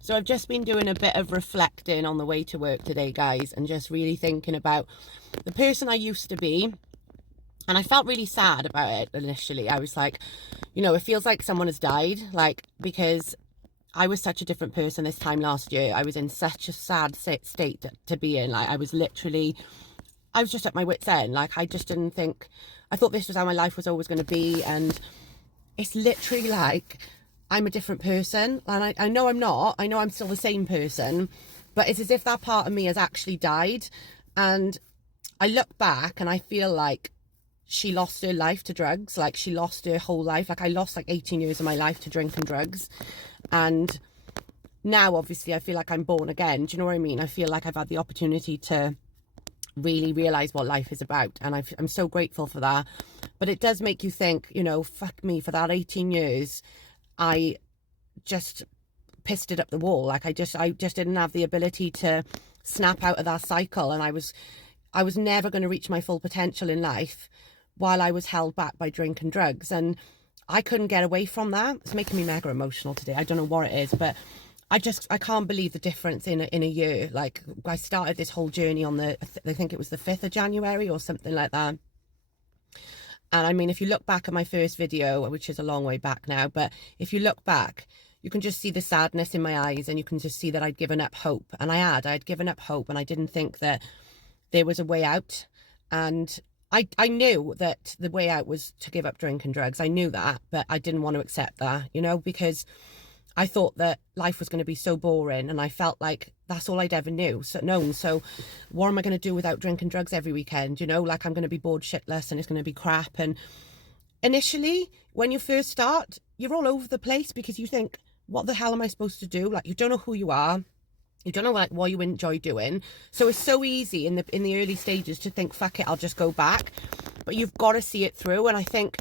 So I've just been doing a bit of reflecting on the way to work today, guys, and just really thinking about the person I used to be. And I felt really sad about it initially. I was like, it feels like someone has died, like, because I was such a different person this time last year. I was in such a sad state to be in. Like, I was just at my wit's end. Like, I just didn't think, I thought this was how my life was always going to be. And it's literally like, I'm a different person. And I know I'm not. I know I'm still the same person. But it's as if that part of me has actually died. And I look back and I feel like she lost her life to drugs. Like, she lost her whole life. Like, I lost like 18 years of my life to drink and drugs. And now, obviously, I feel like I'm born again. Do you know what I mean? I feel like I've had the opportunity to really realise what life is about. And I'm so grateful for that. But it does make you think, fuck me, for that 18 years, I just pissed it up the wall. Like, I just didn't have the ability to snap out of that cycle. And I was never going to reach my full potential in life while I was held back by drink and drugs. And I couldn't get away from that. It's making me mega emotional today. I don't know what it is, but I can't believe the difference in a year. Like, I started this whole journey on I think it was the 5th of January or something like that. And I mean, if you look back at my first video, which is a long way back now, but if you look back, you can just see the sadness in my eyes, and you can just see that I'd given up hope. And I'd given up hope, and I didn't think that there was a way out. And I knew that the way out was to give up drink and drugs. I knew that, but I didn't want to accept that, because I thought that life was going to be so boring, and I felt like that's all I'd ever known. So what am I going to do without drink and drugs every weekend? Like, I'm going to be bored shitless and it's going to be crap. And initially, when you first start, you're all over the place because you think, what the hell am I supposed to do? Like, you don't know who you are. You don't know what you enjoy doing. So it's so easy in the early stages to think, fuck it, I'll just go back. But you've got to see it through. And I think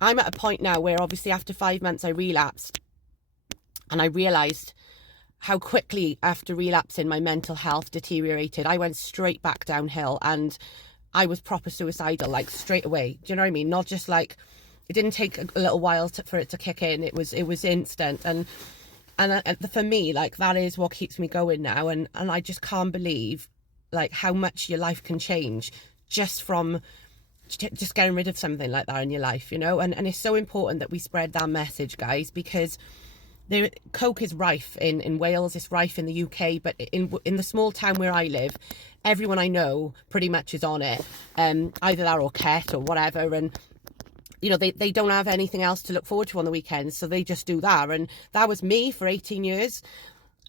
I'm at a point now where obviously after 5 months I relapsed. And I realised how quickly after relapsing my mental health deteriorated. I went straight back downhill, and I was proper suicidal, like, straight away. Do you know what I mean? Not just like, it didn't take a little while for it to kick in. It was instant. And for me, like, that is what keeps me going now. And I just can't believe, like, how much your life can change just from just getting rid of something like that in your life, And it's so important that we spread that message, guys, because Coke is rife in Wales, it's rife in the UK, but in the small town where I live, everyone I know pretty much is on it, either that or Ket or whatever. And they don't have anything else to look forward to on the weekends, so they just do that. And that was me for 18 years,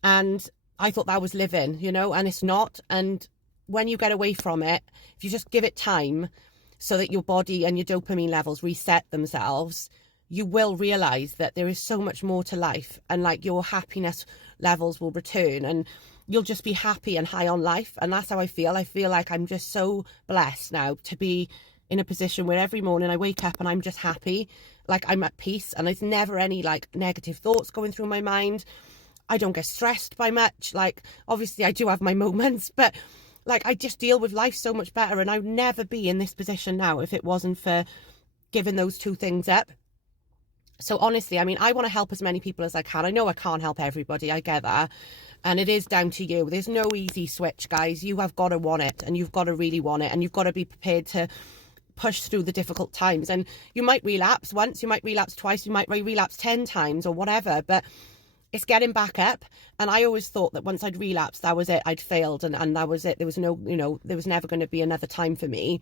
and I thought that was living, and it's not. And when you get away from it, if you just give it time so that your body and your dopamine levels reset themselves, you will realise that there is so much more to life, and like, your happiness levels will return, and you'll just be happy and high on life. And that's how I feel. I feel like I'm just so blessed now to be in a position where every morning I wake up and I'm just happy, like, I'm at peace, and there's never any like negative thoughts going through my mind. I don't get stressed by much. Like, obviously I do have my moments, but like, I just deal with life so much better, and I would never be in this position now if it wasn't for giving those two things up. So honestly, I mean, I want to help as many people as I can. I know I can't help everybody, I get that. And it is down to you. There's no easy switch, guys. You have got to want it, and you've got to really want it, and you've got to be prepared to push through the difficult times. And you might relapse once, you might relapse twice, you might relapse 10 times or whatever, but it's getting back up. And I always thought that once I'd relapsed, that was it, I'd failed, and that was it. There was no, there was never going to be another time for me.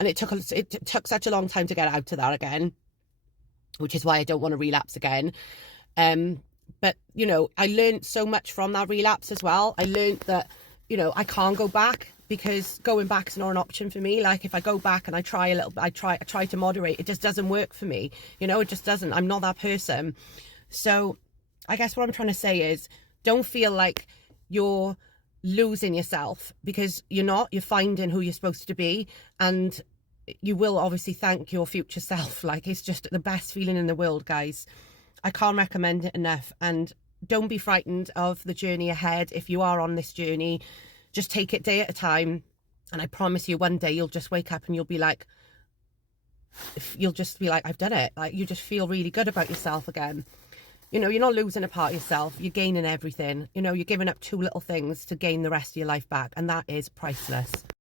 And it took such a long time to get out of that again, which is why I don't want to relapse again. But, I learned so much from that relapse as well. I learned that, I can't go back, because going back is not an option for me. Like, if I go back and I try to moderate, it just doesn't work for me. It just doesn't. I'm not that person. So I guess what I'm trying to say is, don't feel like you're losing yourself, because you're not. You're finding who you're supposed to be, and you will obviously thank your future self. Like, it's just the best feeling in the world, guys. I can't recommend it enough. And don't be frightened of the journey ahead. If you are on this journey, just take it day at a time. And I promise you, one day you'll just wake up and you'll just be like, I've done it. Like, you just feel really good about yourself again. You know, you're not losing a part of yourself, you're gaining everything. You know, you're giving up 2 little things to gain the rest of your life back, and that is priceless.